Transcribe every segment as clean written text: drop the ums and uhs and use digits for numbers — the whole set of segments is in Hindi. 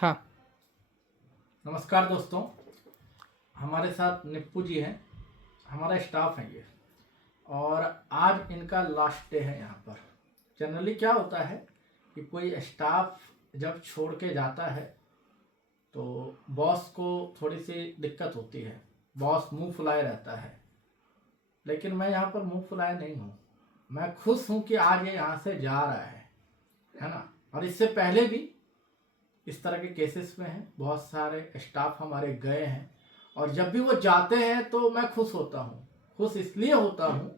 हाँ। नमस्कार दोस्तों, हमारे साथ निप्पू जी हैं, हमारा स्टाफ है ये। और आज इनका लास्ट डे है यहाँ पर। जनरली क्या होता है कि कोई स्टाफ जब छोड़ के जाता है तो बॉस को थोड़ी सी दिक्कत होती है, बॉस मुंह फुलाए रहता है। लेकिन मैं यहाँ पर मुंह फुलाए नहीं हूँ, मैं खुश हूँ कि आज ये यहाँ से जा रहा है ना। और इससे पहले भी इस तरह के केसेस में हैं, बहुत सारे स्टाफ हमारे गए हैं और जब भी वो जाते हैं तो मैं खुश होता हूँ। खुश इसलिए होता हूँ,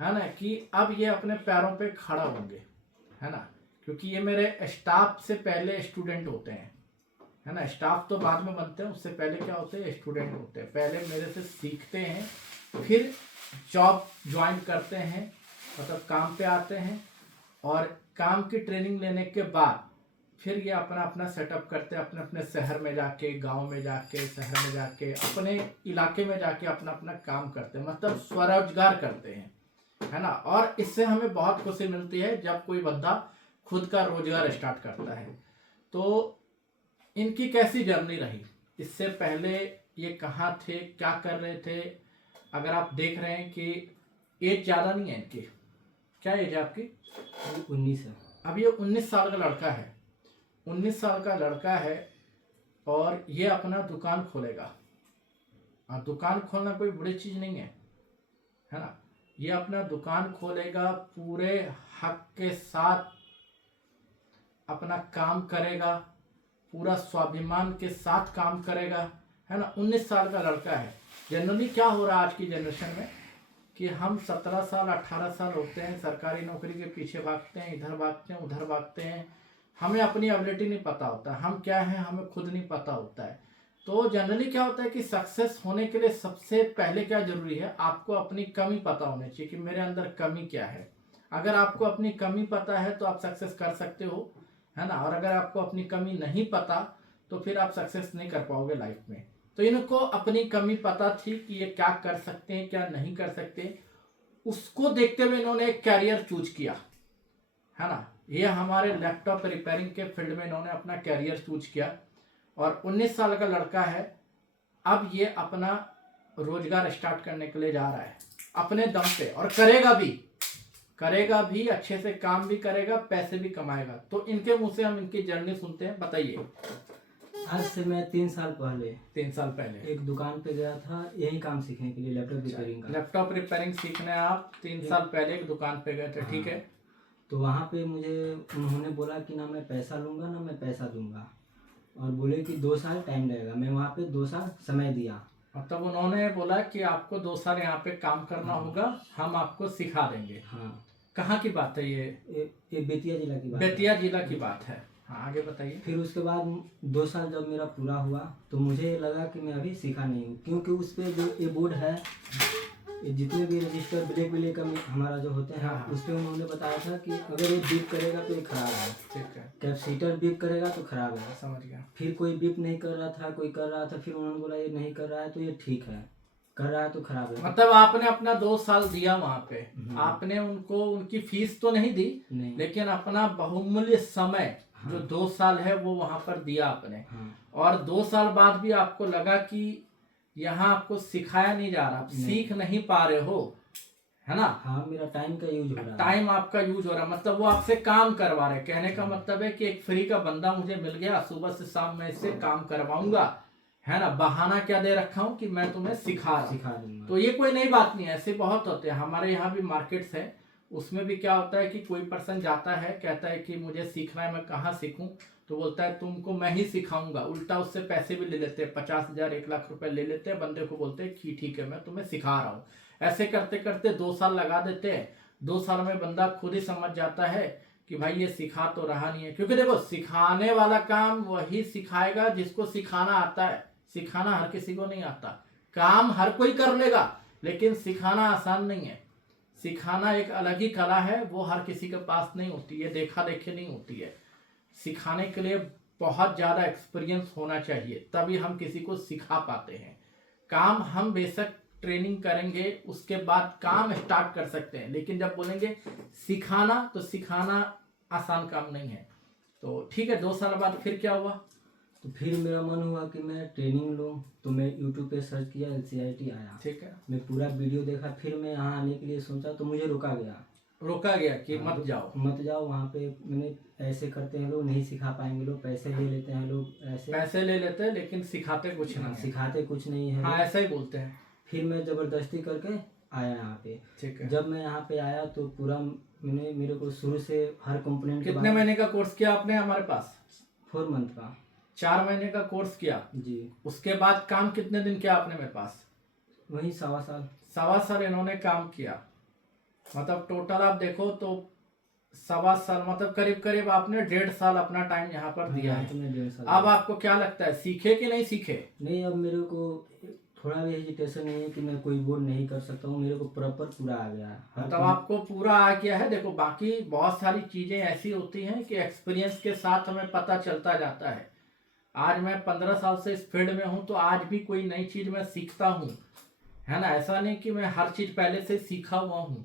है ना, कि अब ये अपने पैरों पे खड़ा होंगे, है ना, क्योंकि ये मेरे स्टाफ से पहले स्टूडेंट होते हैं, है ना। स्टाफ तो बाद में बनते हैं, उससे पहले क्या होते हैं, स्टूडेंट होते हैं। पहले मेरे से सीखते हैं, फिर जॉब ज्वाइन करते हैं, मतलब काम पे आते हैं और काम की ट्रेनिंग लेने के बाद फिर ये अपना अपना सेटअप करते हैं, अपने अपने शहर में जाके, गांव में जाके, शहर में जाके, अपने इलाके में जाके अपना अपना काम करते हैं, मतलब स्वरोजगार करते हैं, है ना। और इससे हमें बहुत खुशी मिलती है जब कोई बंदा खुद का रोजगार स्टार्ट करता है। तो इनकी कैसी जर्नी रही, इससे पहले ये कहाँ थे, क्या कर रहे थे। अगर आप देख रहे हैं कि एज ज़्यादा नहीं है इनकी, क्या एज है आपकी? 19 है। अब ये 19 साल का लड़का है, 19 साल का लड़का है और ये अपना दुकान खोलेगा। और दुकान खोलना कोई बड़ी चीज़ नहीं है ना। ये अपना दुकान खोलेगा, पूरे हक के साथ अपना काम करेगा, पूरा स्वाभिमान के साथ काम करेगा, है ना। 19 साल का लड़का है। जनरली क्या हो रहा है आज की जनरेशन में कि हम 17 साल 18 साल होते हैं, सरकारी नौकरी के पीछे भागते हैं, इधर भागते हैं, उधर भागते हैं, हमें अपनी एबिलिटी नहीं पता होता, हम क्या हैं हमें खुद नहीं पता होता है। तो जनरली क्या होता है कि सक्सेस होने के लिए सबसे पहले क्या जरूरी है, आपको अपनी कमी पता होनी चाहिए कि मेरे अंदर कमी क्या है। अगर आपको अपनी कमी पता है तो आप सक्सेस कर सकते हो, है ना। और अगर आपको अपनी कमी नहीं पता तो फिर आप सक्सेस नहीं कर पाओगे लाइफ में। तो इनको अपनी कमी पता थी कि ये क्या कर सकते हैं, क्या नहीं कर सकते। उसको देखते हुए इन्होंने एक कैरियर चूज किया, है ना। ये हमारे लैपटॉप रिपेयरिंग के फील्ड में इन्होंने अपना कैरियर चूज किया और 19 साल का लड़का है। अब ये अपना रोजगार स्टार्ट करने के लिए जा रहा है अपने दम पे, और करेगा भी अच्छे से, काम भी करेगा, पैसे भी कमाएगा। तो इनके मुंह से हम इनकी जर्नी सुनते हैं। बताइए। आज से मैं 3 साल पहले 3 साल पहले एक दुकान पे गया था, यही काम सीखने के लिए, लैपटॉप रिपेयरिंग का। लैपटॉप रिपेयरिंग सीखने आप 3 साल पहले एक दुकान पे गए थे, हाँ। ठीक है। तो वहाँ पे मुझे उन्होंने बोला कि ना मैं पैसा लूँगा ना मैं पैसा दूंगा, और बोले कि 2 साल टाइम लगेगा। मैं वहाँ पे 2 साल समय दिया। मतलब उन्होंने बोला कि आपको 2 साल यहाँ पे काम करना होगा, हम आपको सिखा देंगे। हाँ। कहाँ की बात है ये? ये बेतिया जिला की बात है। बेतिया जिला की बात है। हाँ, आगे बताइए। फिर उसके बाद 2 साल जब मेरा पूरा हुआ तो मुझे लगा कि मैं अभी सीखा नहीं हूँ, क्योंकि उस पर जो ये बोर्ड है, ये जितने भी रजिस्टर ब्लैक का हमारा जो होते हैं, हाँ। उस पर उन्होंने बताया था कि अगर ये बीप करेगा तो ये खराब है, ठीक है, कैपेसिटर बीप करेगा तो खराब है। समझ गया। फिर कोई बीप नहीं कर रहा था, कोई कर रहा था, फिर उन्होंने बोला ये नहीं कर रहा है तो ये ठीक है, कर रहा है तो खराब है। मतलब आपने अपना 2 साल दिया वहां पे, आपने उनको उनकी फीस तो नहीं दी, नहीं। लेकिन अपना बहुमूल्य समय जो 2 साल है वो वहां पर दिया आपने। हाँ। और 2 साल बाद भी आपको लगा कि यहाँ आपको सिखाया नहीं जा रहा, आप सीख नहीं पा रहे हो, है ना। हाँ, मेरा टाइम का यूज हो रहा है। टाइम आपका यूज हो रहा है, मतलब वो आपसे काम करवा रहे। कहने का मतलब है कि एक फ्री का बंदा मुझे मिल गया, सुबह से शाम मैं इससे काम करवाऊंगा, है ना। बहाना क्या दे रखा हूँ कि मैं तुम्हें सिखा दूंगा। तो ये कोई नई बात नहीं है, ऐसे बहुत होते हैं हमारे यहाँ भी मार्केट्स है। उसमें भी क्या होता है कि कोई पर्सन जाता है, कहता है कि मुझे सीखना है, मैं कहाँ सीखूं, तो बोलता है तुमको मैं ही सिखाऊंगा। उल्टा उससे पैसे भी ले लेते हैं, 50,000 1 लाख रुपए ले लेते हैं, बंदे को बोलते हैं कि ठीक है मैं तुम्हें सिखा रहा हूँ। ऐसे करते करते 2 साल लगा देते हैं। 2 साल में बंदा खुद ही समझ जाता है कि भाई ये सिखा तो रहा नहीं है। क्योंकि देखो, सिखाने वाला काम वही सिखाएगा जिसको सिखाना आता है। सिखाना हर किसी को नहीं आता, काम हर कोई कर लेगा, लेकिन सिखाना आसान नहीं है। सिखाना एक अलग ही कला है, वो हर किसी के पास नहीं होती है, देखा देखे नहीं होती है। सिखाने के लिए बहुत ज़्यादा एक्सपीरियंस होना चाहिए, तभी हम किसी को सिखा पाते हैं। काम हम बेशक ट्रेनिंग करेंगे, उसके बाद काम स्टार्ट कर सकते हैं, लेकिन जब बोलेंगे सिखाना, तो सिखाना आसान काम नहीं है। तो ठीक है, 2 साल बाद फिर क्या हुआ? तो फिर मेरा मन हुआ कि मैं ट्रेनिंग लूँ, तो मैं यूट्यूब पे सर्च किया, LCIT आया, ठीक है, मैं पूरा वीडियो देखा, फिर मैं यहाँ आने के लिए सोचा तो मुझे रोका गया। रोका गया कि हाँ, मत जाओ। मत जाओ वहाँ पे, मैंने ऐसे करते हैं लोग, नहीं सिखा पाएंगे लोग, पैसे ले लेते हैं लोग, ऐसे पैसे ले लेते हैं लेकिन सिखाते कुछ नहीं है। सिखाते कुछ नहीं है हाँ लोग। ऐसा ही बोलते हैं। फिर मैं ज़बरदस्ती करके आया यहाँ पे। ठीक है, जब मैं यहाँ पे आया तो पूरा मेरे को शुरू से हर कंपोनेंट कितने महीने का कोर्स किया आपने हमारे पास? 4 मंथ का। 4 महीने का कोर्स किया। जी। उसके बाद काम कितने दिन किया आपने मेरे पास? वही 1.25 साल। 1.25 साल इन्होंने काम किया, मतलब टोटल आप देखो तो 1.25 साल, मतलब करीब करीब आपने 1.5 साल अपना टाइम यहाँ पर दिया हाँ, है। तो मैं 1.5 साल अब आपको क्या लगता है, सीखे कि नहीं सीखे? नहीं, अब मेरे को थोड़ा भी हेजिटेशन नहीं है कि मैं कोई बोर्ड नहीं कर सकता हूँ, मेरे को प्रॉपर पूरा आ गया है। मतलब आपको पूरा आ गया है। देखो बाकी बहुत सारी चीजें ऐसी होती हैं कि एक्सपीरियंस के साथ हमें पता चलता जाता है। आज मैं 15 साल से इस फील्ड में हूँ तो आज भी कोई नई चीज मैं सीखता हूँ, है ना। ऐसा नहीं कि मैं हर चीज पहले से सीखा हुआ हूँ,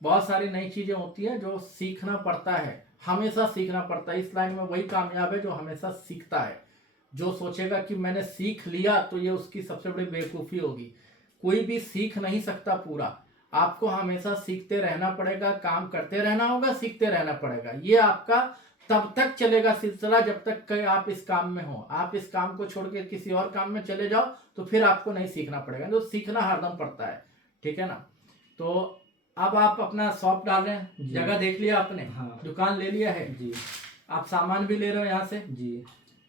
बहुत सारी नई चीजें होती हैं जो सीखना पड़ता है, हमेशा सीखना पड़ता है। इस लाइन में वही कामयाब है जो हमेशा सीखता है। जो सोचेगा कि मैंने सीख लिया तो ये उसकी सबसे बड़ी बेवकूफ़ी होगी। कोई भी सीख नहीं सकता पूरा, आपको हमेशा सीखते रहना पड़ेगा, काम करते रहना होगा, सीखते रहना पड़ेगा। ये आपका तब तक चलेगा सिलसिला जब तक कि आप इस काम में हो। आप इस काम को छोड़ के किसी और काम में चले जाओ तो फिर आपको नहीं सीखना पड़ेगा, तो सीखना हरदम पड़ता है, ठीक है ना। तो अब आप अपना शॉप डाल रहे हैं, जगह देख लिया आपने? हाँ। दुकान ले लिया है जी। आप सामान भी ले रहे हो यहाँ से? जी।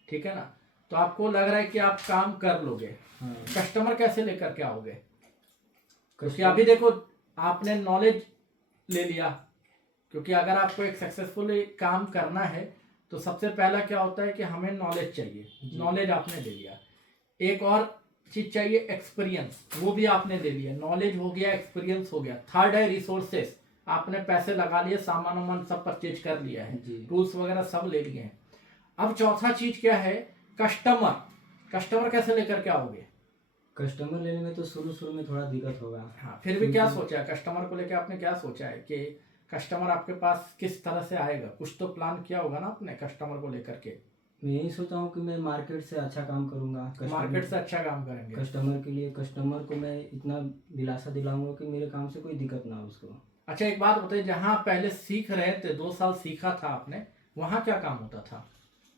ठीक है ना। तो आपको लग रहा है कि आप काम कर लोगे। हाँ। कस्टमर कैसे लेकर के आओगे? क्योंकि अभी देखो आपने नॉलेज ले लिया, क्योंकि अगर आपको एक सक्सेसफुल काम करना है तो सबसे पहला क्या होता है कि हमें नॉलेज चाहिए। नॉलेज आपने ले लिया, एक और चीज चाहिए एक्सपीरियंस, वो भी आपने ले लिया। नॉलेज हो गया, एक्सपीरियंस हो गया। थर्ड है रिसोर्सेस, आपने पैसे लगा लिए, सामान वामान सब परचेज कर लिया है, टूल्स वगैरह सब ले लिए हैं। अब चौथा चीज क्या है, कस्टमर। कस्टमर कैसे लेकर के आओगे? कस्टमर लेने में तो शुरू में थोड़ा दिक्कत होगा। हाँ, फिर भी क्या सोचा है कस्टमर को लेकर आपने? क्या सोचा है कि कस्टमर आपके पास किस तरह से आएगा? कुछ तो प्लान किया होगा ना आपने कस्टमर को लेकर के। मैं यही सोचा हूँ कि मैं मार्केट से अच्छा काम करूँगा। मार्केट से अच्छा काम करेंगे कस्टमर के लिए। कस्टमर को मैं इतना दिलासा दिलाऊंगा कि मेरे काम से कोई दिक्कत ना हो उसको। अच्छा एक बात बताइए, जहाँ पहले सीख रहे थे, 2 साल सीखा था आपने, वहाँ क्या काम होता था?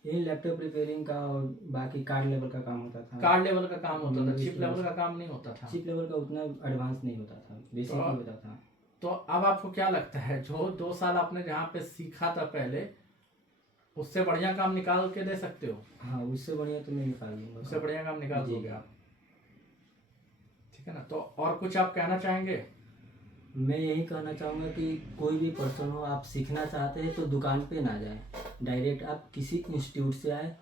ये लैपटॉप रिपेयरिंग का और बाकी कार्ड लेवल का काम होता था। कार्ड लेवल का काम होता था, चिप लेवल का काम नहीं होता था। चिप लेवल का उतना एडवांस नहीं होता था, बेसिक ही होता था। तो अब आपको क्या लगता है, जो 2 साल आपने जहाँ पे सीखा था पहले, उससे बढ़िया काम निकाल के दे सकते हो? हाँ, उससे बढ़िया तो मैं निकाल दूंगा। उससे बढ़िया काम निकाल दोगे आप, ठीक है ना। तो और कुछ आप कहना चाहेंगे? मैं यही कहना चाहूँगा कि कोई भी पर्सन हो, आप सीखना चाहते हैं तो दुकान पे ना जाए, डायरेक्ट आप किसी इंस्टीट्यूट से आए,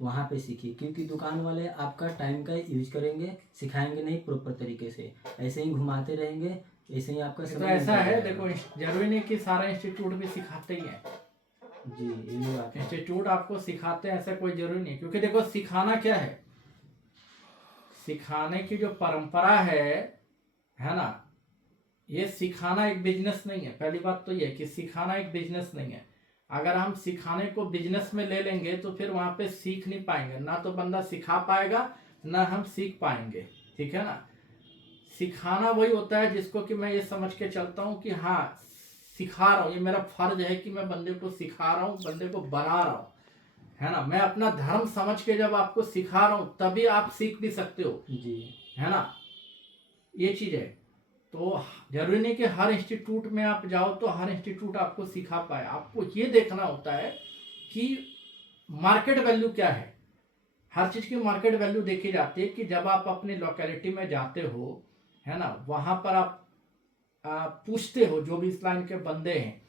वहाँ पे सीखिए। क्योंकि दुकान वाले आपका टाइम का यूज करेंगे, सिखाएंगे नहीं प्रॉपर तरीके से, ऐसे ही घुमाते रहेंगे, ऐसे ही आपका तो ऐसा है, देखो जरूरी नहीं कि सारा इंस्टीट्यूट भी सिखाते ही है। जी, ये बात है। इंस्टीट्यूट आपको सिखाते हैं ऐसा कोई जरूरी नहीं, क्योंकि देखो सिखाना क्या है, सिखाने की जो परंपरा है ना, ये सिखाना एक बिजनेस नहीं है। पहली बात तो ये कि सिखाना एक बिजनेस नहीं है। अगर हम सिखाने को बिजनेस में ले लेंगे तो फिर वहां पे सीख नहीं पाएंगे, ना तो बंदा सिखा पाएगा ना हम सीख पाएंगे, ठीक है ना। सिखाना वही होता है जिसको कि मैं ये समझ के चलता हूँ कि हाँ सिखा रहा हूँ, ये मेरा फर्ज है कि मैं बंदे को सिखा रहा हूँ, बंदे को बना रहा हूँ, है ना। मैं अपना धर्म समझ के जब आपको सिखा रहा हूँ तभी आप सीख भी सकते हो जी, है ना, ये चीज है। तो जरूरी नहीं कि हर इंस्टीट्यूट में आप जाओ तो हर इंस्टीट्यूट आपको सिखा पाए। आपको ये देखना होता है कि मार्केट वैल्यू क्या है। हर चीज की मार्केट वैल्यू देखी जाती है कि जब आप अपनी लोकेलिटी में जाते हो, है ना, वहां पर आप पूछते हो जो भी इस लाइन के बंदे हैं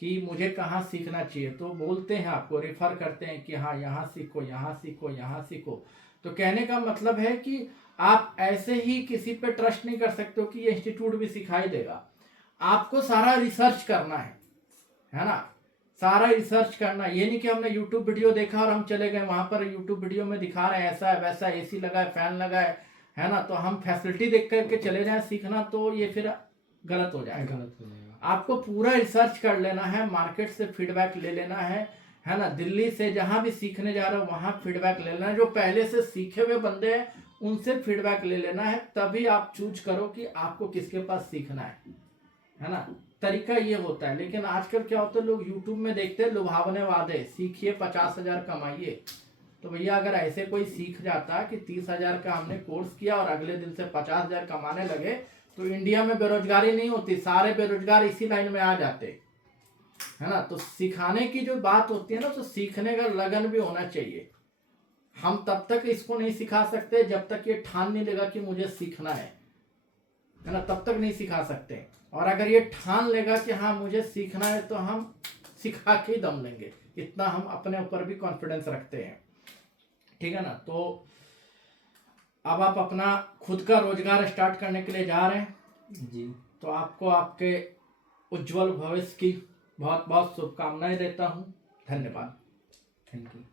कि मुझे कहाँ सीखना चाहिए, तो बोलते हैं, आपको रेफर करते हैं कि हाँ यहाँ सीखो, यहाँ सीखो, यहाँ सीखो। तो कहने का मतलब है कि आप ऐसे ही किसी पे ट्रस्ट नहीं कर सकते हो कि ये इंस्टीट्यूट भी सिखाई देगा। आपको सारा रिसर्च करना है ना, सारा रिसर्च करना। ये नहीं कि हमने यूट्यूब वीडियो देखा और हम चले गए, वहां पर यूट्यूब वीडियो में दिखा रहे हैं ऐसा है वैसा, एसी लगा है, फैन लगा है ना, तो हम फैसिलिटी देख करके चले जाए सीखना, तो ये फिर गलत हो जाएगा। गलत हो जाएगा। आपको पूरा रिसर्च कर लेना है, मार्केट से फीडबैक ले लेना है, है ना, दिल्ली से जहाँ भी सीखने जा रहे हो वहाँ फीडबैक ले लेना है। जो पहले से सीखे हुए बंदे हैं उनसे फीडबैक ले लेना है, तभी आप चूज करो कि आपको किसके पास सीखना है ना। तरीका ये होता है। लेकिन आजकल क्या होता है, लोग यूट्यूब में देखते हैं लुभावने वादे, सीखिए 50,000 कमाइए। तो भैया अगर ऐसे कोई सीख जाता है कि 30,000 का हमने कोर्स किया और अगले दिन से 50,000 कमाने लगे, तो इंडिया में बेरोजगारी नहीं होती, सारे बेरोजगार इसी लाइन में आ जाते, है ना। तो सिखाने की जो बात होती है ना, तो सीखने का लगन भी होना चाहिए। हम तब तक इसको नहीं सिखा सकते जब तक ये ठान नहीं लेगा कि मुझे सीखना है ना, तब तक नहीं सिखा सकते। और अगर ये ठान लेगा कि हाँ मुझे सीखना है, तो हम सिखा के ही दम लेंगे। इतना हम अपने ऊपर भी कॉन्फिडेंस रखते हैं, ठीक है ना। तो अब आप अपना खुद का रोजगार स्टार्ट करने के लिए जा रहे हैं जी। तो आपको आपके उज्जवल भविष्य की बहुत बहुत शुभकामनाएं देता हूँ। धन्यवाद। Thank you.